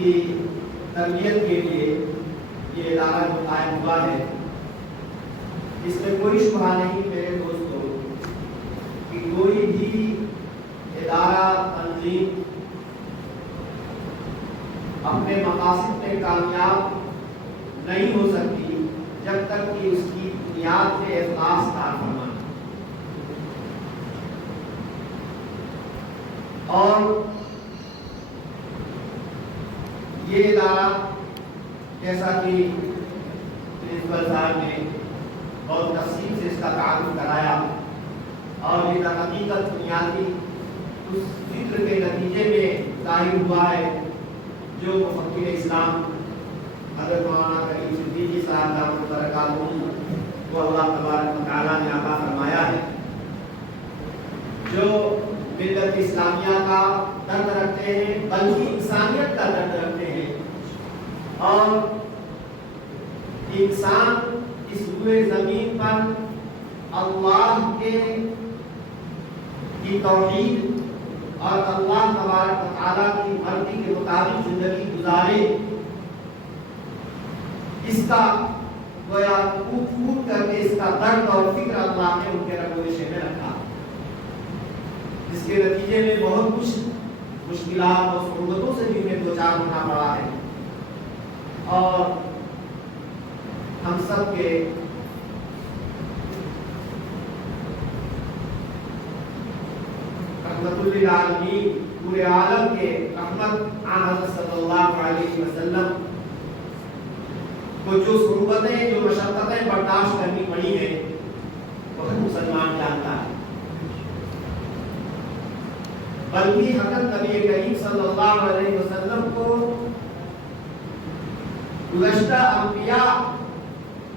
کی تربیت کے لیے یہ ادارہ جو قائم ہوا ہے، اس میں کوئی شبہ نہیں میرے دوستوں کہ کوئی بھی ادارہ تنظیم اپنے مقاصد میں کامیاب نہیں ہو سکتی جب تک کہ اس کی بنیاد پہ اخلاص کارفرما ہے۔ اور یہ ادارہ جیسا کہ پرنسپل صاحب نے بہت تفصیل سے اس کا تعارف کرایا، اور یہ حقیقت بنیادی اس فکر کے نتیجے میں ظاہر ہوا ہے جو مفکر اسلام حضرت مولانا کریم صدیقی صاحب دامت برکاتہ کو اللہ تبارک و تعالیٰ نے عطا فرمایا ہے، جو ملت اسلامیہ کا درد رکھتے ہیں، بلکہ انسانیت کا درد رکھتے ہیں، اور انسان اس روئے زمین پر اللہ کی توحید اور اللہ تبارک و تعالیٰ کی مرضی کے مطابق زندگی گزارے، اس کا گویا کود کر کے اس کا درد اور فکر اللہ نے ان کے رگ و ریشے میں رکھا، جس کے نتیجے میں بہت کچھ مشکلات اور صعوبتوں سے بھی انہیں دوچار ہونا پڑا ہے۔ اور ہم سب کے رحمت للعالمین، پورے عالم کے رحمت حضرت صلی اللہ علیہ وسلم کو جو صعوبتیں جو مشقتیں برداشت کرنی پڑی ہیں وہ ہر مسلمان جانتا ہے، بلکہ حضرت نبی کریم صلی اللہ علیہ وسلم کو گزشتہ انبیاء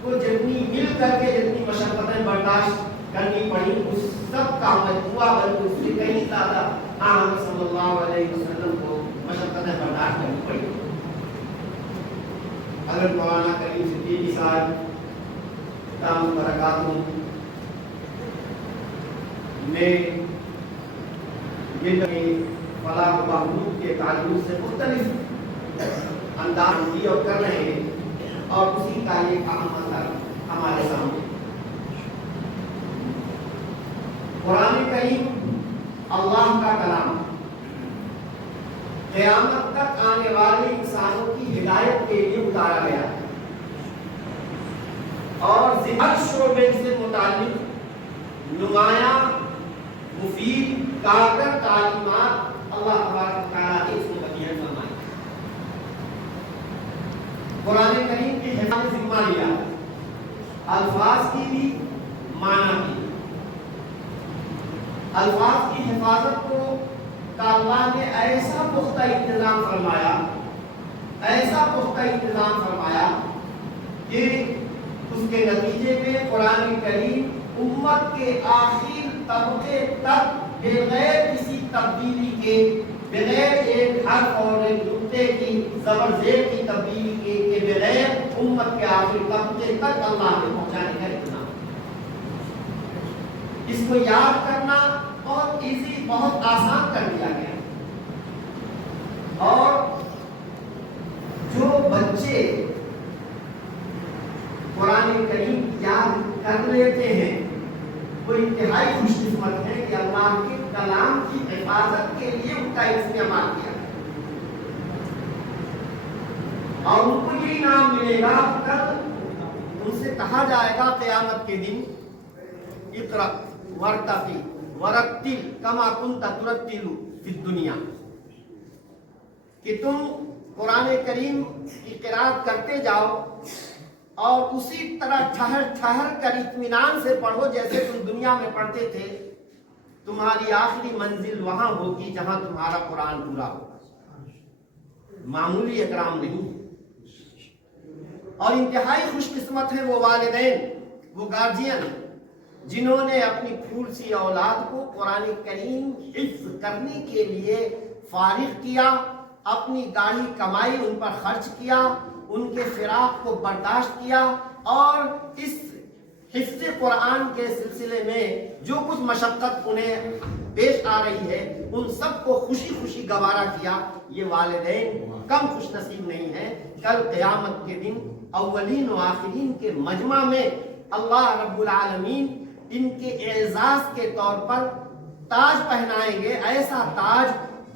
کو جتنی مل کر کے جتنی مشقتیں برداشت کرنی پڑی اس سب کا مجموعہ بلکہ اس سے کئی زیادہ حضرت صلی اللہ علیہ وسلم کو مشقتیں برداشت کرنی پڑی۔ حضرت مولانا کریم صدیقی صاحب دامت برکاتہ نے ملت کی فلاح و بہبود کے تعلق سے مختلف انداز کی اور کر رہے ہیں، اور اسی کا یہ اہم اثر ہمارے سامنے۔ قرآن کریم اللہ کا کلام قیامت تک آنے والے انسانوں کی ہدایت کے لیے اتارا گیا ہے، اور ہر شعبے سے متعلق نمایاں مفید کارگر تعلیمات اللہ تبارک و تعالیٰ نے اس کو بیان فرمائی۔ قرآن کریم کی حفاظت ذمہ لیا، الفاظ کی بھی معنی کی۔ الفاظ کی حفاظت کو اللہ نے ایسا پختہ انتظام فرمایا، ایسا پختہ انتظام فرمایا کہ اس کے نتیجے میں قرآن کریم امت کے آخر طبقے تک بغیر کسی تبدیلی کے، بغیر ایک حرف اور ایک نقطے کی زبر زیر کی تبدیلی کے بغیر امت کے آخر طبقے تک اللہ نے پہنچانے کا انتظام۔ اس کو یاد کرنا بہت ایزی، بہت آسان کر دیا گیا، اور جو بچے قرآن کریم یاد کر لیتے ہیں وہ انتہائی خوش قسمت ہے کہ اللہ کے کلام کی حفاظت کے لیے ان کا استعمال کیا، اور ان کو یہ انعام ملے گا۔ کل ان سے کہا جائے گا قیامت کے دن اقرأ ورتقی ورتل کما کنت ترتل فی الدنیا، کہ تم قرآن کریم کی قرأت کرتے جاؤ اور اسی طرح ٹھہر ٹھہر کر اطمینان سے پڑھو جیسے تم دنیا میں پڑھتے تھے۔ تمہاری آخری منزل وہاں ہوگی جہاں تمہارا قرآن پورا ہوگا، معمولی اکرام نہیں۔ اور انتہائی خوش قسمت ہیں وہ والدین، وہ گارجین جنہوں نے اپنی پھول سی اولاد کو قرآن کریم حفظ کرنے کے لیے فارغ کیا، اپنی گاڑی کمائی ان پر خرچ کیا، ان کے فراق کو برداشت کیا، اور اس حفظ قرآن کے سلسلے میں جو کچھ مشقت انہیں پیش آ رہی ہے ان سب کو خوشی خوشی گوارا کیا. یہ والدین کم خوش نصیب نہیں ہیں. کل قیامت کے دن اولین و آخرین کے مجمع میں اللہ رب العالمین ان کے اعزاز کے طور پر تاج پہنائیں گے، ایسا تاج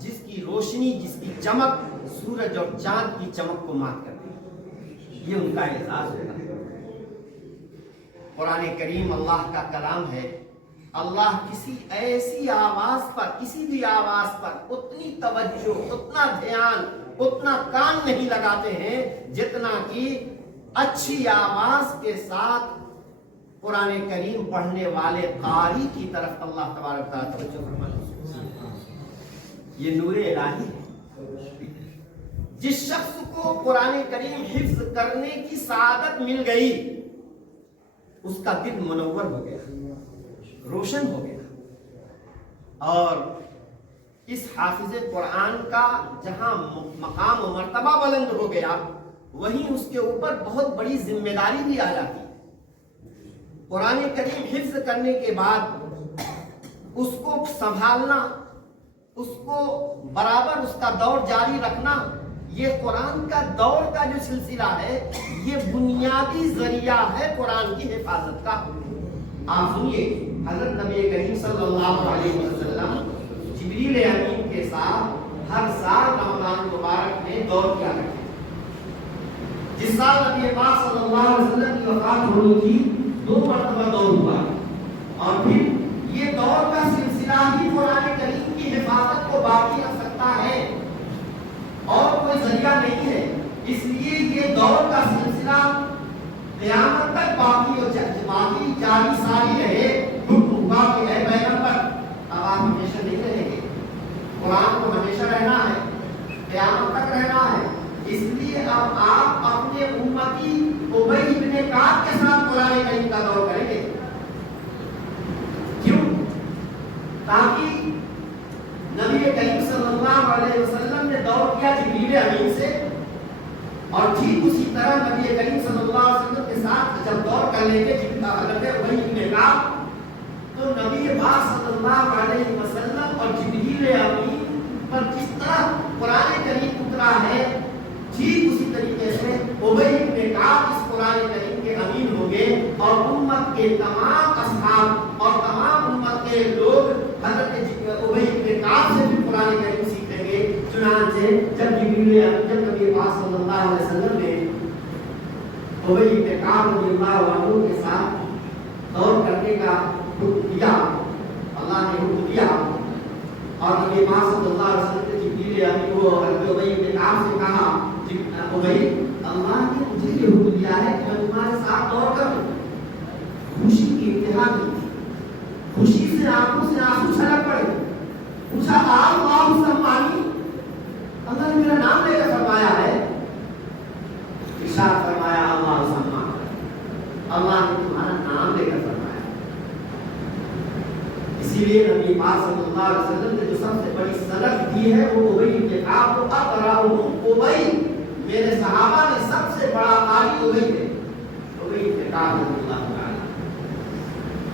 جس کی روشنی، جس کی چمک سورج اور چاند کی چمک کو مات کر دے. یہ ان کا اعزاز ہوگا. قرآن کریم اللہ کا کلام ہے. اللہ کسی ایسی آواز پر، کسی بھی آواز پر اتنی توجہ، اتنا دھیان، اتنا کان نہیں لگاتے ہیں جتنا کہ اچھی آواز کے ساتھ قرآن کریم پڑھنے والے قاری کی طرف اللہ تبارک تعالیٰ توجہ فرماتے ہیں. یہ نور الہی ہے. جس شخص کو قرآن کریم حفظ کرنے کی سعادت مل گئی اس کا دل منور ہو گیا، روشن ہو گیا. اور اس حافظ قرآن کا جہاں مقام و مرتبہ بلند ہو گیا وہیں اس کے اوپر بہت بڑی ذمہ داری بھی آ جاتی ہے. قرآن کریم حفظ کرنے کے بعد اس کو سنبھالنا، اس کو برابر اس کا دور جاری رکھنا، یہ قرآن کا دور کا جو سلسلہ ہے یہ بنیادی ذریعہ ہے قرآن کی حفاظت کا. آپ سنیے، حضرت نبی کریم صلی اللہ علیہ وسلم جبریل امین کے ساتھ ہر سال رمضان مبارک میں دور کیا کرتے. جس سال نبی پاک صلی اللہ علیہ وسلم کی وفات ہوئی تھی 2 مرتبہ دور ہوا، اور پھر یہ دور کا سلسلہ ہی قرآن کریم کی حفاظت کو باقی رکھ سکتا ہے اور کوئی ذریعہ نہیں ہے. اس لیے یہ دور کا سلسلہ قیامت تک باقی جاری ساری رہے. حکم ہوا کہ اے پیغمبر اب آپ ہمیشہ نہیں رہیں گے، قرآن کو ہمیشہ رہنا ہے، قیامت تک رہنا ہے. اس لیے اب آپ اپنے امتی ابی بن کعب کے ساتھ قرآن کریم کا دور کریں گے. کیوں؟ تاکہ نبی کریم صلی اللہ علیہ وسلم نے دور کیا جبریل امین سے، اور ٹھیک اسی طرح نبی کریم صلی اللہ علیہ وسلم کے ساتھ جب دور کر لیں گے حضرت ابی بن کعب، تو نبی پاک صلی اللہ علیہ وسلم اور جبریل امین پر جس طرح قرآن کریم اترا ہے ٹھیک اسی طریقے سے ابی بن کعب اس قرآن کریم کے امین ہوں گے، اور امت کے تمام اصحاب اور تمام امت کے لوگ حضرت ابی بن کعب سے بھی قرآن کریم سیکھیں گے. چنانچہ جب نبی پاک صلی اللہ علیہ وسلم نے ابی بن کعب رضی اللہ عنہ کے ساتھ دور کرنے کا حکم دیا، اللہ نے حکم دیا، اور نبی پاک صلی اللہ علیہ وسلم نے جبریل امین کو حضرت ابی بن کعب سے کہا ابی اللہ نے مجھے یہ حکم دیا ہے کہ میں تمہارے ساتھ دور کروں. خوشی کی انتہا نہیں تھی، خوشی سے آنکھوں سے آنسو چھلک پڑے. پوچھا آپ سمانی، اللہ نے میرا نام لے کر فرمایا ہے. ارشاد فرمایا اللہ سمان، اللہ نے تمہارا نام لے کر فرمایا. اسی لیے نبی پاک صلی اللہ علیہ وسلم نے جو سب سے بڑی سند دی ہے وہ ابی بن کعب کو اقرأہم ابی، میرے صحابہ میں سب سے بڑا قاری ابی ہے، ابی بن کعب رضی اللہ عنہ.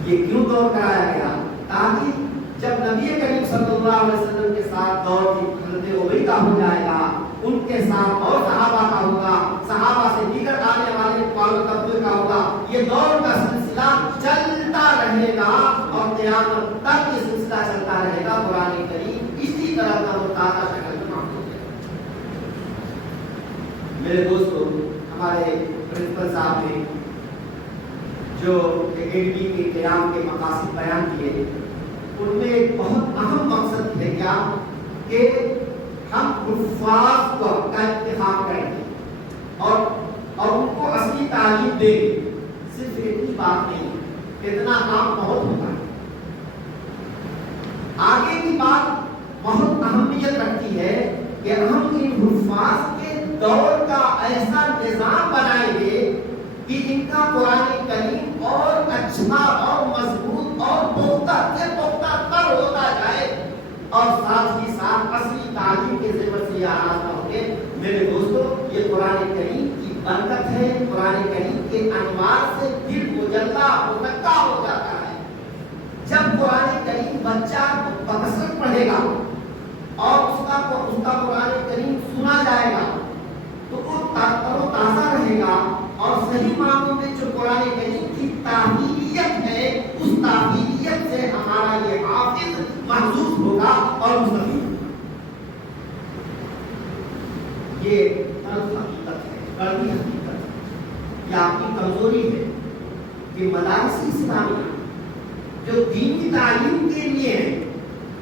یہ کیوں دور کرایا گیا؟ تاکہ جب نبی کریم صلی اللہ علیہ وسلم کے ساتھ دور کی حضرت ابی کا ہو جائے گا، ان کے ساتھ اور صحابہ کا ہوگا، صحابہ سے دیگر آنے والے طبقے کا ہوگا. یہ دور کا سلسلہ چلتا رہے گا اور قیامت تک یہ سلسلہ چلتا رہے گا. قرآن کریم اسی طرح کا متعارف شکل میں معقول ہے. میرے دوستو، ہمارے پرنسپل صاحب نے جو اکیڈمی کے قیام کے مقاصد بیان کیے ان میں ایک بہت اہم مقصد ہے کیا کہ ہم حفاظ کا انتخاب کریں گے اور ان کو اصلی تعلیم دیں گے. صرف اتنی بات نہیں، اتنا کام بہت ہوتا ہے. آگے کی بات بہت اہمیت رکھتی ہے کہ ہم ان حفاظ کے دور کا ایسا نظام بنائیں گے کہ ان کا قرآن کریم اور اچھا اور مضبوط اور پختہ تر ہوتا جائے، اور ساتھ ہی ساتھ اصلی تعلیم کے ذمہ سے یہ آراستہ ہوں گے. میرے دوستو، یہ قرآن کریم کی برکت ہے قرآن کریم کے انوار سے دل مجلہ منقع ہو جاتا ہے۔ جب قرآن کریم بچہ بکثرت پڑھے گا اور اس کا قرآن کریم سنا جائے گا تو وہ تر و تازہ رہے گا، اور صحیح معنوں میں جو قرآن کریم کی تحفیظیت ہے اس تحفیظیت سے ہمارا یہ حافظ محظوظ ہوگا اور مستفید۔ یہ حقیقت ہے، کڑوی حقیقت ہے، یہ آپ کی کمزوری ہے کہ مدارس اسلامیہ جو دین کی تعلیم کے لیے ہیں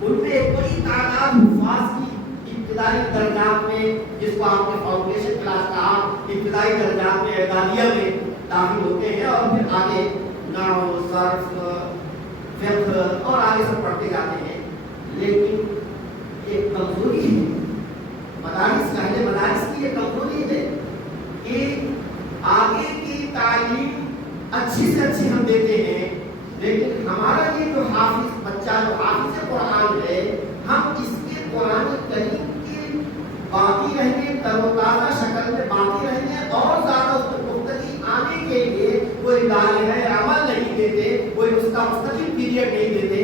ان میں ایک بڑی تعداد حفاظ کی ابتدائی درجات میں، جس کو آپ نے فاؤنڈیشن کلاس کہا، ابتدائی درجات میں اعدادیہ میں داخل ہوتے ہیں اور پھر آگے نحو، صرف، فقہ اور آگے سب پڑھتے جاتے ہیں۔ لیکن ایک کمزوری ہے مدارس کا، ہے مدارس کی یہ کمزوری ہے کہ آگے کی تعلیم اچھی سے اچھی ہم دیتے ہیں، لیکن ہمارا یہ جو حافظ بچہ جو حافظ قرآن ہے، ہم اس کے قرآن کریم کے باقی رہنے، تر و تازہ شکل میں باقی رہنے اور زیادہ اس پر پختگی آنے کے لیے کوئی دائرہ عمل نہیں دیتے، کوئی اس کا مستقل پیریڈ نہیں دیتے۔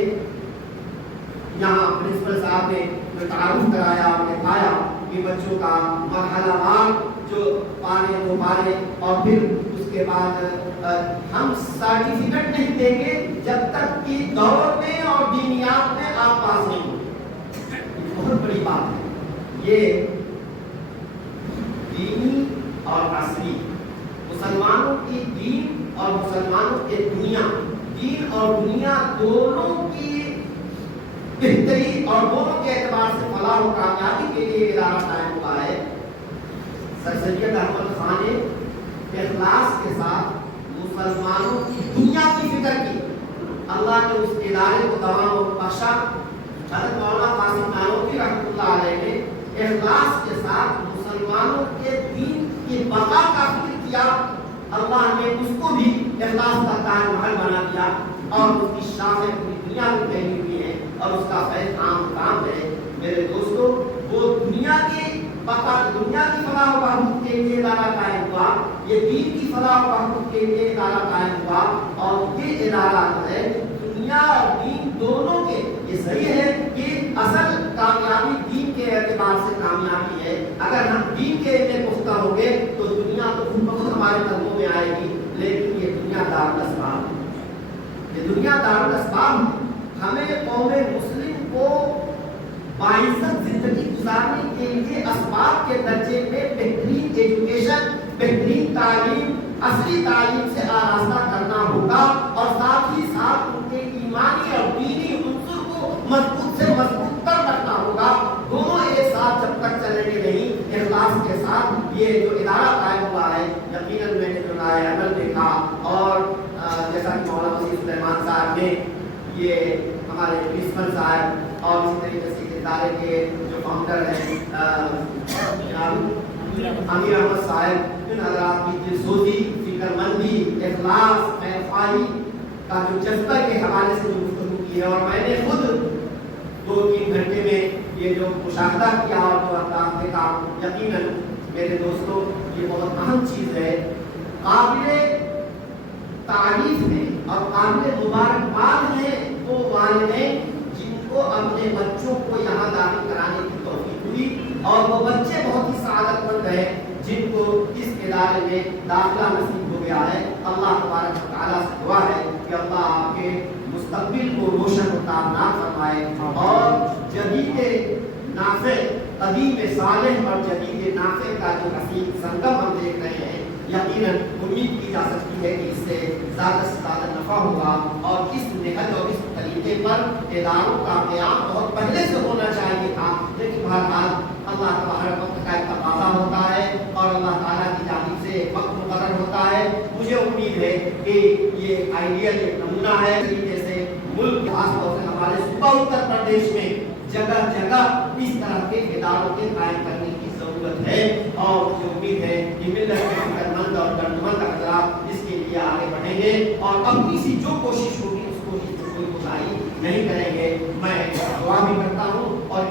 یہاں پرنسپل صاحب نے جو تعارف کرایا اور دکھایا کہ بچوں کا مرحلہ وار جو پارے دو پارے، اور پھر اس کے بعد ہم سرٹیفکیٹ نہیں دیں گے جب تک کہ دور میں اور دینیات میں آپ پاس نہیں ہوتے۔ بہت بڑی بات ہے یہ، دینی اور عصری، مسلمانوں کی دین اور مسلمانوں کے دنیا، دین اور دنیا دونوں کی بہتری اور دونوں کے اعتبار سے فلاح و کامیابی کے لیے ادارہ قائم ہوا ہے۔ سر سید احمد خان نے اخلاص کے ساتھ مسلمانوں کی دنیا کی فکر کی، اللہ نے اس ادارے کو دوام بخشا۔ حضرت مولانا قاسم نانوتوی رحمۃ اللہ علیہ نے اخلاص کے ساتھ مسلمانوں کے دین کی بقا کا فکر کیا، اللہ نے اس کو بھی اخلاص کا قائم محل بنا دیا، اور اس کی شاخیں پوری دنیا میں پھیلی ہوئی ہیں اور اس کا فیض عام کام ہے۔ میرے دوستو، وہ دنیا کی بقا، دنیا کی فلاح و بہبود کے لیے ادارہ قائم ہوا، یہ دین کی فلاح و بہبود کے لیے ادارہ قائم ہوا، اور یہ ادارہ ہے دنیا اور دین دونوں کے، یہ صحیح ہے کہ اصل کامیابی دین کے اعتبار سے کامیابی ہے۔ اگر ہم دین کے لیے پختہ ہوں گے تو دنیا تو خود بخود ہمارے قدموں میں آئے گی، لیکن یہ دنیا دارالاسباب ہے، یہ دنیا دارالاسباب ہے۔ ہمیں قوم مسلم کو باعزت زندگی گزارنے کے لیے اسباب کے درجے میں بہترین ایجوکیشن، بہترین تعلیم، اصلی تعلیم سے آراستہ کرنا ہوگا، اور ساتھ ہی ساتھ ان کے ایمانی اور دینی عنصر کو مضبوط سے مضبوط تر رکھنا ہوگا۔ دونوں ایک ساتھ جب تک چلیں گے نہیں، اخلاص کے ساتھ یہ جو ادارہ قائم ہوا ہے، یقیناً میں نے جو رائے عمل دیکھا، اور جیسا کہ مولانا وسیع سلیمان صاحب نے، یہ ہمارے پرنسپل صاحب اور اسی طریقے سے ادارے کے جو فاؤنڈر ہیں امیر احمد صاحب، ان حضرات کی دلسوزی، فکر مندی، اخلاص، خیرخواہی کا جو جذبہ کے حوالے سے جو گفتگو کی ہے، اور میں نے خود 2-3 گھنٹے میں یہ جو مشاہدہ کیا اور جو انداز دیکھا، یقیناً میرے دوستوں یہ بہت اہم چیز ہے، قابل تعریف ہے اور قابل مبارکباد ہے وہ والدین جن کو اپنے بچوں کو یہاں داخل کرانے کی توفیق ہوئی، اور وہ بچے بہت ہی سعادت مند ہیں جن کو اس ادارے میں داخلہ نصیب ہو گیا ہے۔ اللہ تبارک و تعالیٰ سے دعا ہے کہ اللہ آپ کے مستقبل کو روشن و تابناک فرمائے، اور جدید نافع، قدیم صالح اور جدید نافع کا جو حسین سنگم ہم دیکھ رہے ہیں، یقیناً امید کی جا سکتی ہے کہ اس سے زیادہ سے زیادہ نفع ہوگا، اور اس نہج اور اس طریقے پر اداروں کا قیام بہت پہلے سے ہونا چاہیے تھا، لیکن بہرحال اللہ تبارک وقت کا ایک تقاضا ہوتا ہے اور اللہ تعالیٰ کی جانب سے وقت مقرر ہوتا ہے۔ مجھے امید ہے کہ یہ آئیڈیل ایک نمونہ ہے، جیسے ملک کے خاص طور سے ہمارے صوبہ اتر پردیش میں جگہ جگہ اس طرح کے اداروں کے قائم کرنے کی ضرورت ہے، اور مجھے امید ہے کہ ملت کے فکر مند اور دردمند حضرات اس کے لیے آگے بڑھیں گے، اور اپنی سی جو کوشش ہوگی اس کوشش کو کوئی کوتاہی نہیں کریں گے۔ میں دعا بھی کرتا ہوں اور